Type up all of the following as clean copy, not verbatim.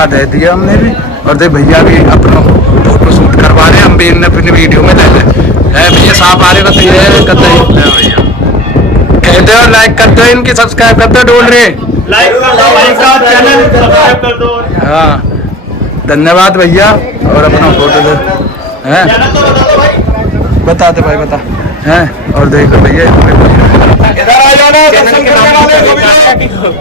चश्मा दे दिया हमने भी। और देख भैया भी अपना फोटो शूट करवा रहे हैं, हम भी इन अपनी वीडियो में ले लें। भैया साफ आ रहे बताइए भैया कहते हो लाइक करते हो, इनकी सब्सक्राइब करते हो, ढूंढ रहे लाइक कर दो भाई साहब, चैनल सब्सक्राइब कर दो। हाँ धन्यवाद भैया। और अपना फोटो दे हैं बता दे भाई बता हैं। और देख लो भैया इधर आ जाना, दर्शन करने वाले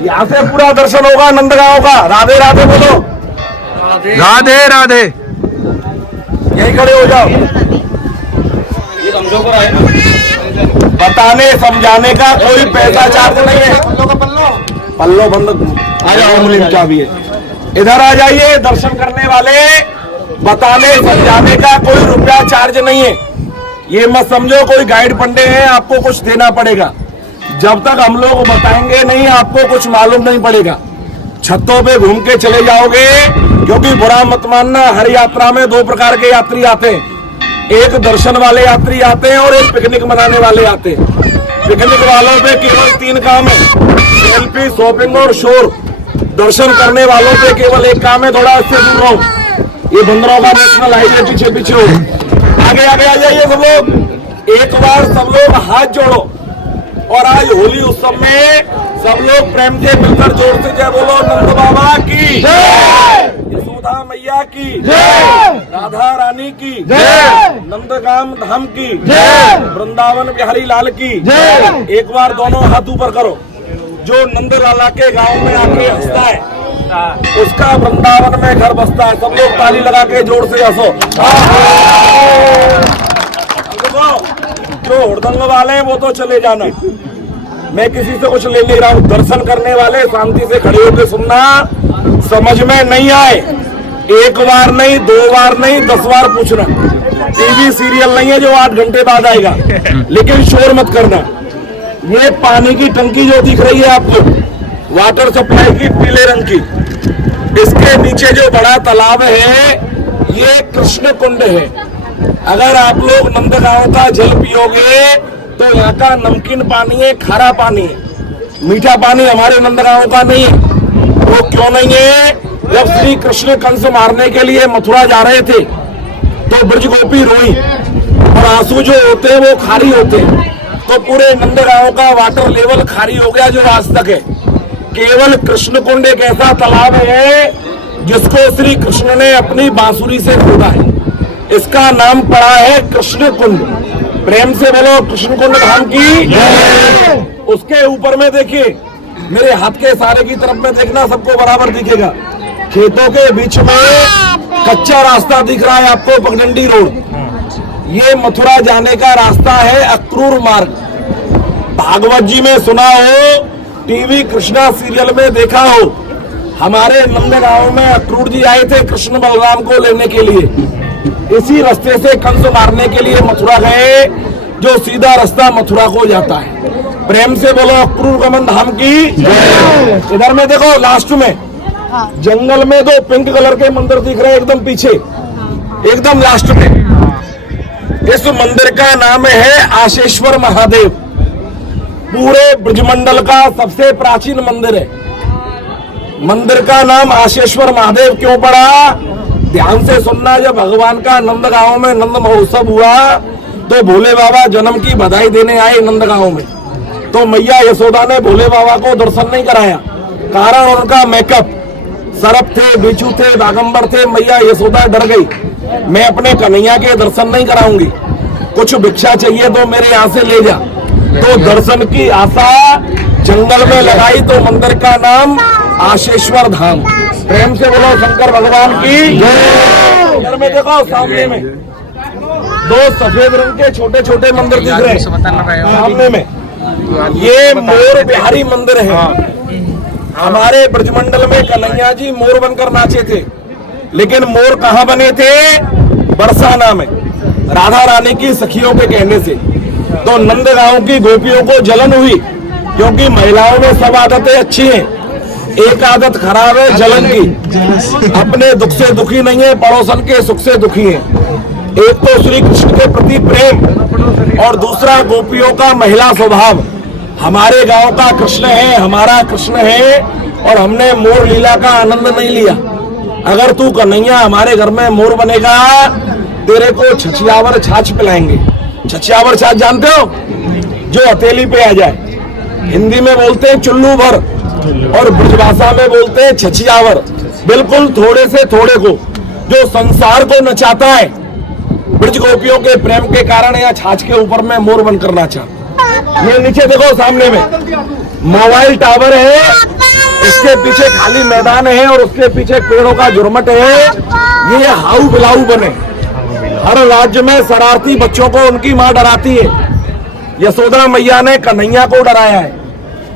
यहाँ से पूरा दर्शन होगा नंदगांव का। राधे राधे बोलो। राधे राधे। यही खड़े हो जाओ। बताने समझाने का कोई पैसा चार्ज नहीं है। पल्लो बंद आ जाओ, मुलीम चाबी है। इधर आ जाइए दर्शन करने वाले। बताने समझाने का कोई रुपया चार्ज नहीं है। ये मत समझो कोई गाइड पंडे हैं आपको कुछ देना पड़ेगा। जब तक हम लोग बताएंगे नहीं आपको कुछ मालूम नहीं पड़ेगा। छतों पे घूम के चले जाओगे, क्योंकि बुरा मत मानना, हर यात्रा में दो प्रकार के यात्री आते हैं। एक दर्शन वाले यात्री आते हैं और एक पिकनिक मनाने वाले आते हैं। पिकनिक वालों पे केवल 3 काम है, सेल्फी, शॉपिंग और शोर। दर्शन करने वालों पे केवल एक काम है, थोड़ा इससे दूर रहो। ये बंदरों का नेशनल हाईवे पीछे पीछे हो। आगे आगे आ जाइए सब लोग। एक बार सब लोग हाथ जोड़ो और आज होली उत्सव में सब लोग प्रेम से मिलकर जोर से जय बोलो। नंद बाबा की जय, यशोदा मैया की जय, राधा रानी की जय, नंदगाम धाम की जय, वृंदावन बिहारी लाल की जय। एक बार दोनों हाथ ऊपर करो। जो नंद लाला के गांव में आके हंसता है उसका वृंदावन में घर बसता है। सब लोग ताली लगा के जोर से हंसो। जो हुड़दंग वाले हैं वो तो चले जाना, मैं किसी से कुछ ले नहीं रहा हूँ। दर्शन करने वाले शांति से खड़े होकर सुनना। समझ में नहीं आए एक बार नहीं, 2 बार नहीं, 10 बार पूछना। टीवी सीरियल नहीं है जो 8 घंटे बाद आएगा, लेकिन शोर मत करना। ये पानी की टंकी जो दिख रही है आपको, वाटर सप्लाई की पीले रंग की, इसके नीचे जो बड़ा तालाब है ये कृष्ण कुंड है। अगर आप लोग नंदगांव का जल पियोगे तो यहाँ का नमकीन पानी है, खारा पानी है। मीठा पानी हमारे नंदगांव का नहीं है। वो क्यों नहीं है? जब श्री कृष्ण कंस मारने के लिए मथुरा जा रहे थे तो ब्रज गोपी रोई और आंसू जो होते हैं वो खारी होते हैं। तो पूरे नंदगांव का वाटर लेवल खारी हो गया जो आज तक है। केवल कृष्ण कुंड एक ऐसा तालाब है जिसको श्री कृष्ण ने अपनी बांसुरी से खोदा है। इसका नाम पड़ा है कृष्ण कुंड। प्रेम से बोलो कृष्ण कुंड धाम की। उसके ऊपर में देखिए, मेरे हाथ के इशारे की तरफ में देखना, सबको बराबर दिखेगा। खेतों के बीच में कच्चा रास्ता दिख रहा है आपको, पगडंडी रोड। ये मथुरा जाने का रास्ता है, अक्रूर मार्ग। भागवत जी में सुना हो, टीवी कृष्णा सीरियल में देखा हो। हमारे नंदगांव में अक्रूर जी आए थे कृष्ण बलराम को लेने के लिए। इसी रास्ते से कंस मारने के लिए मथुरा गए, जो सीधा रास्ता मथुरा को जाता है। प्रेम से बोलो अक्रूर गमन धाम की। इधर में देखो, लास्ट में जंगल में 2 पिंक कलर के मंदिर दिख रहे हैं, एकदम पीछे, एकदम लास्ट में। इस मंदिर का नाम है आशेश्वर महादेव। पूरे ब्रजमंडल का सबसे प्राचीन मंदिर है। मंदिर का नाम आशेश्वर महादेव क्यों पड़ा? ध्यान से सुनना। जब भगवान का नंदगांव में नंद महोत्सव हुआ तो भोले बाबा जन्म की बधाई देने आए नंदगांव में। तो मैया यशोदा ने भोले बाबा को दर्शन नहीं कराया। कारण उनका मेकअप, सरप थे, बिच्छू थे, बागंबर थे। मैया यशोदा डर गई, मैं अपने कन्हैया के दर्शन नहीं कराऊंगी, कुछ भिक्षा चाहिए तो मेरे यहाँ से ले जा। तो दर्शन की आशा जंगल में लगाई, तो मंदिर का नाम आशेश्वर धाम। प्रेम से बोलो शंकर भगवान की। इधर में देखो, सामने में 2 सफेद रंग के छोटे छोटे मंदिर दिख रहे हैं सामने में। ये मोर बिहारी मंदिर है। हमारे ब्रजमंडल में कन्हैया जी मोर बनकर नाचे थे, लेकिन मोर कहाँ बने थे? बरसाना में, राधा रानी की सखियों के कहने से। तो नंदगांव की गोपियों को जलन हुई, क्योंकि महिलाओं में सब आदतें अच्छी हैं, एक आदत खराब है जलन की। अपने दुख से दुखी नहीं है, पड़ोसन के सुख से दुखी है। एक तो श्री कृष्ण के प्रति प्रेम, और दूसरा गोपियों का महिला स्वभाव। हमारे गांव का कृष्ण है, हमारा कृष्ण है, और हमने मोर लीला का आनंद नहीं लिया। अगर तू कन्हैया हमारे घर में मोर बनेगा, तेरे को छछियावर छाछ पिलाएंगे। छछियावर छाछ जानते हो? जो हथेली पे आ जाए। हिंदी में बोलते हैं चुल्लू भर और ब्रजभाषा में बोलते हैं छछियावर। बिल्कुल थोड़े से थोड़े को, जो संसार को नचाता है, ब्रज गोपियों के प्रेम के कारण या छाछ के ऊपर में मोर बनकर नाचा। ये नीचे देखो, सामने में मोबाइल टावर है, इसके पीछे खाली मैदान है और उसके पीछे पेड़ों का झुरमट है। ये हाउ बिलाऊ बने। हर राज्य में शरारती बच्चों को उनकी मां डराती है। यशोदा मैया ने कन्हैया को डराया है।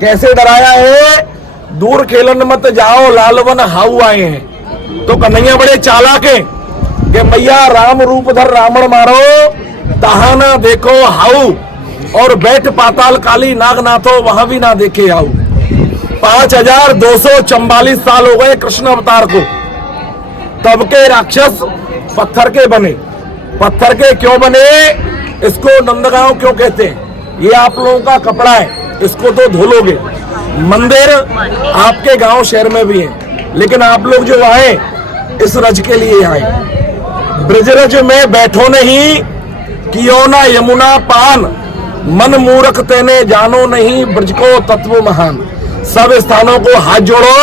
कैसे डराया है? दूर खेलन मत जाओ, लालवन हाउ आए हैं। तो कन्हैया बड़े चालाक है कि मैया राम रूप धर रावण मारो, तहाना देखो हाउ, और बैठ पाताल काली नागनाथो वहां भी ना देखे हाउ। 5244 साल हो गए कृष्ण अवतार को, तब के राक्षस पत्थर के बने। पत्थर के क्यों बने? इसको नंदगांव क्यों कहते हैं? ये आप लोगों का कपड़ा है, इसको तो धो लोगे। मंदिर आपके गांव शहर में भी है, लेकिन आप लोग जो आए इस रज के लिए आए। ब्रजरज में बैठो नहीं, कियो ना यमुना पान, मन मूर्ख तेने जानो नहीं, ब्रज को तत्व महान। सब स्थानों को हाथ जोड़ो,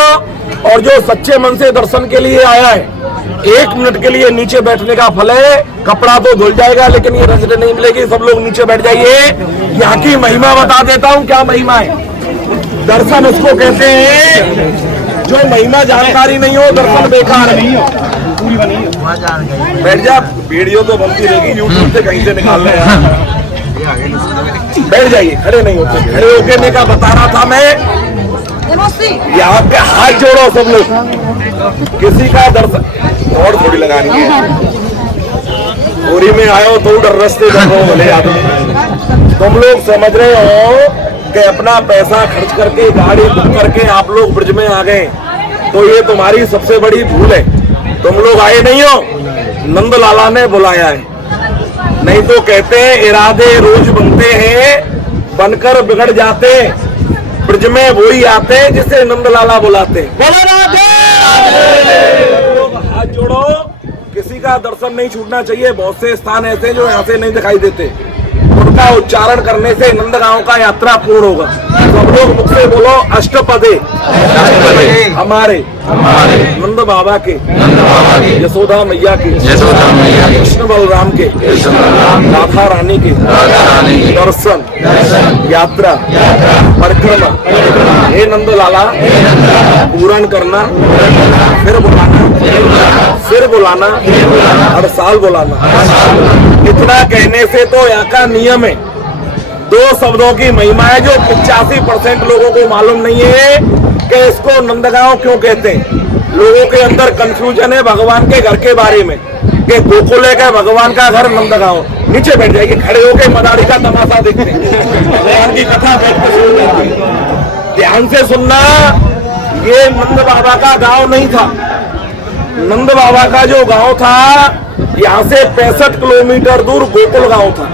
और जो सच्चे मन से दर्शन के लिए आया है, 1 मिनट के लिए नीचे बैठने का फल है। कपड़ा तो धुल जाएगा, लेकिन ये रज नहीं मिलेगी। सब लोग नीचे बैठ जाइए। यहाँ की महिमा बता देता हूँ, क्या महिमा है। दर्शन उसको कहते हैं जो महिमा जानकारी नहीं हो, दर्शन बेकार नहीं हो। बैठ जा, वीडियो तो बनती रहेगी, यूट्यूब से कहीं से निकाल रहे हैं। बैठ जाइए, खड़े नहीं होते। खड़े होके का बता रहा था मैं। यहाँ पे हाथ जोड़ो सब लोग। किसी का दर्शन और थोड़ी लगानी है। पूरी में आयो तो डर रस्ते देखो भले आदमी। तुम लोग समझ रहे हो कि अपना पैसा खर्च करके गाड़ी बुक करके आप लोग ब्रज में आ गए, तो ये तुम्हारी सबसे बड़ी भूल है। तुम लोग आए नहीं हो, नंद लाला ने बुलाया है। नहीं तो कहते हैं इरादे रोज बनते हैं, बनकर बिगड़ जाते। ब्रज में वही आते हैं जिसे नंद लाला बुलाते। हाथ जोड़ो, किसी का दर्शन नहीं छूटना चाहिए। बहुत से स्थान ऐसे जो यहाँ से नहीं दिखाई देते, उनका उच्चारण करने से नंदगांव का यात्रा पूर्ण होगा। सब लोग मुख से बोलो, अष्टपदे हमारे नंद बाबा के, यशोदा मैया के, कृष्ण बलराम के, राधा रानी के दर्शन यात्रा परिक्रमा, हे नंद लाला पूर्ण करना, फिर बुलाना, हर साल बुलाना। इतना कहने से तो यहाँ का नियम है। 2 शब्दों की महिमा है जो 85% लोगों को मालूम नहीं है कि इसको नंदगांव क्यों कहते हैं। लोगों के अंदर कंफ्यूजन है भगवान के घर के बारे में कि गोकुल है भगवान का घर नंदगांव। नीचे बैठ जाइए, खड़े होकर मदारी का तमाशा देखते हैं। भगवान की कथा बैठ कर सुनते, ध्यान से सुनना। ये नंद बाबा का गांव नहीं था। नंद बाबा का जो गांव था, यहाँ से 65 किलोमीटर दूर गोकुल गांव था,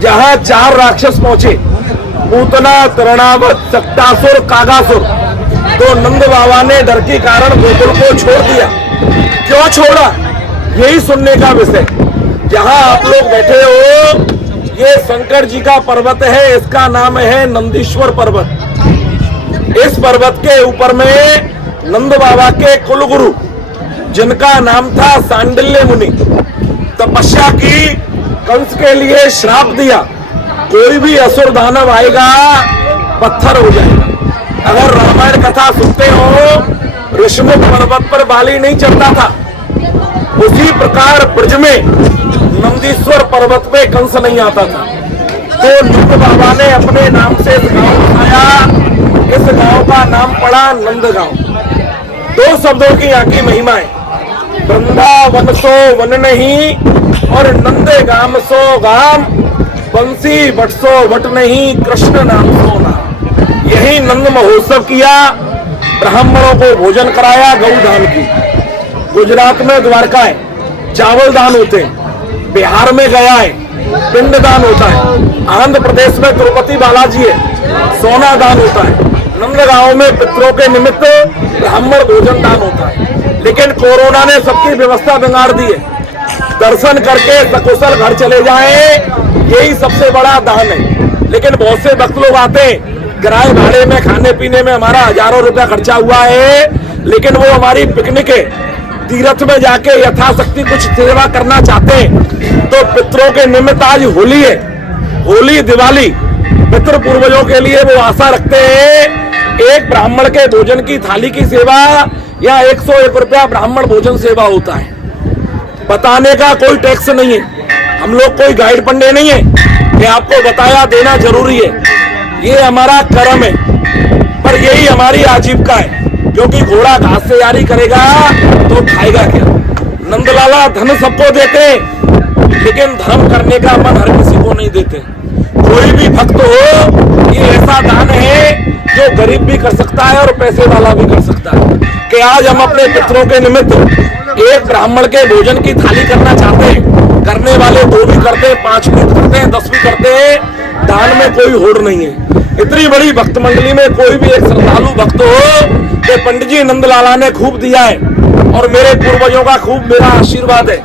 जहां 4 राक्षस पहुंचे, पूतना, तृणावत, सक्टासुर, कागासुर। तो नंद बाबा ने डर के कारण गोकुल को छोड़ दिया। क्यों छोड़ा, यही सुनने का विषय। जहां आप लोग बैठे हो, ये शंकर जी का पर्वत है, इसका नाम है नंदीश्वर पर्वत। इस पर्वत के ऊपर में नंद बाबा के कुलगुरु, जिनका नाम था सांडिल्य मुनि, तपस्या की, कंस के लिए श्राप दिया, कोई भी असुर दानव आएगा पत्थर हो जाएगा। अगर रामायण कथा सुनते हो, ऋषिमुख पर्वत पर बाली नहीं चढ़ता था, उसी प्रकार ब्रज में नंदीश्वर पर्वत पे कंस नहीं आता था। तो नंद बाबा ने अपने नाम से इस गांव बनाया। इस गांव का नाम पड़ा नंदगांव। 2 शब्दों की यहाँ की महिमा है। वृंदावन सो वन नहीं, और नंदेगाम सो गाम, बंसी वट सो वट नहीं, कृष्ण नाम सो नाम। यही नंद महोत्सव किया, ब्राह्मणों को भोजन कराया, गौदान की। गुजरात में द्वारका है, चावल दान होते हैं। बिहार में गया है, पिंड दान होता है। आंध्र प्रदेश में तिरुपति बालाजी है, सोना दान होता है। नंदगांव में पितरों के निमित्त ब्राह्मण भोजन दान होता है, लेकिन कोरोना ने सबकी व्यवस्था बिगाड़ दी है। दर्शन करके सकुशल घर चले जाएं, यही सबसे बड़ा दान है। लेकिन बहुत से भक्त लोग आते हैं, किराए भाड़े में खाने पीने में हमारा हजारों रुपया खर्चा हुआ है, लेकिन वो हमारी पिकनिक है, तीर्थ में जाके यथाशक्ति कुछ सेवा करना चाहते हैं। तो पितरों के निमित्त आज होली है, होली दिवाली पितृ पूर्वजों के लिए वो आशा रखते हैं। एक ब्राह्मण के भोजन की थाली की सेवा या 101 रुपया ब्राह्मण भोजन सेवा होता है। बताने का कोई टैक्स नहीं है, हम लोग कोई गाइड पंडे नहीं है कि आपको बताया देना जरूरी है, ये हमारा कर्म है। पर यही हमारी आजीविका है, क्योंकि घोड़ा घास से यारी करेगा तो खाएगा क्या। नंदलाला धन सबको देते, लेकिन धर्म करने का मन हर किसी को नहीं देते। कोई भी भक्त हो, ये ऐसा दान है जो गरीब भी कर सकता है और पैसे वाला भी कर सकता है। कि आज हम अपने पितरों के निमित्त एक ब्राह्मण के भोजन की थाली करना चाहते हैं। करने वाले 2 भी करते हैं, 5 भी करते हैं, 10 भी करते हैं। दान में कोई होड़ नहीं है। इतनी बड़ी भक्त मंडली में कोई भी एक श्रद्धालु भक्त हो कि पंडित जी नंदलाला ने खूब दिया है और मेरे पूर्वजों का खूब मेरा आशीर्वाद है।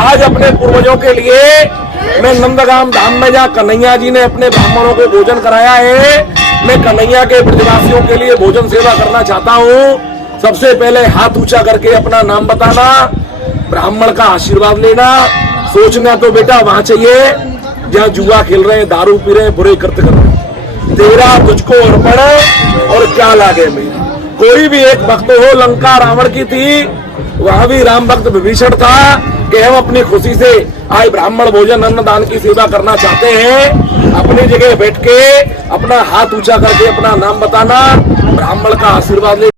आज अपने पूर्वजों के लिए मैं नंदगाम धाम में जहाँ कन्हैया जी ने अपने ब्राह्मणों को भोजन कराया है, मैं कन्हैया के ब्रजवासियों के लिए भोजन सेवा करना चाहता हूँ। सबसे पहले हाथ ऊंचा करके अपना नाम बताना, ब्राह्मण का आशीर्वाद लेना। सोचना तो बेटा वहां चाहिए जहाँ जुआ खेल रहे हैं, दारू पी रहे हैं, बुरे कृत्य कर रहे हैं। तेरा तुझको अर्पण और क्या लागे मेरा। कोई भी एक भक्त हो, लंका रावण की थी, वहां भी राम भक्त विभीषण था कि हम अपनी खुशी से आज ब्राह्मण भोजन अन्नदान की सेवा करना चाहते हैं। अपनी जगह बैठ के अपना हाथ ऊंचा करके अपना नाम बताना, ब्राह्मण का आशीर्वाद ले।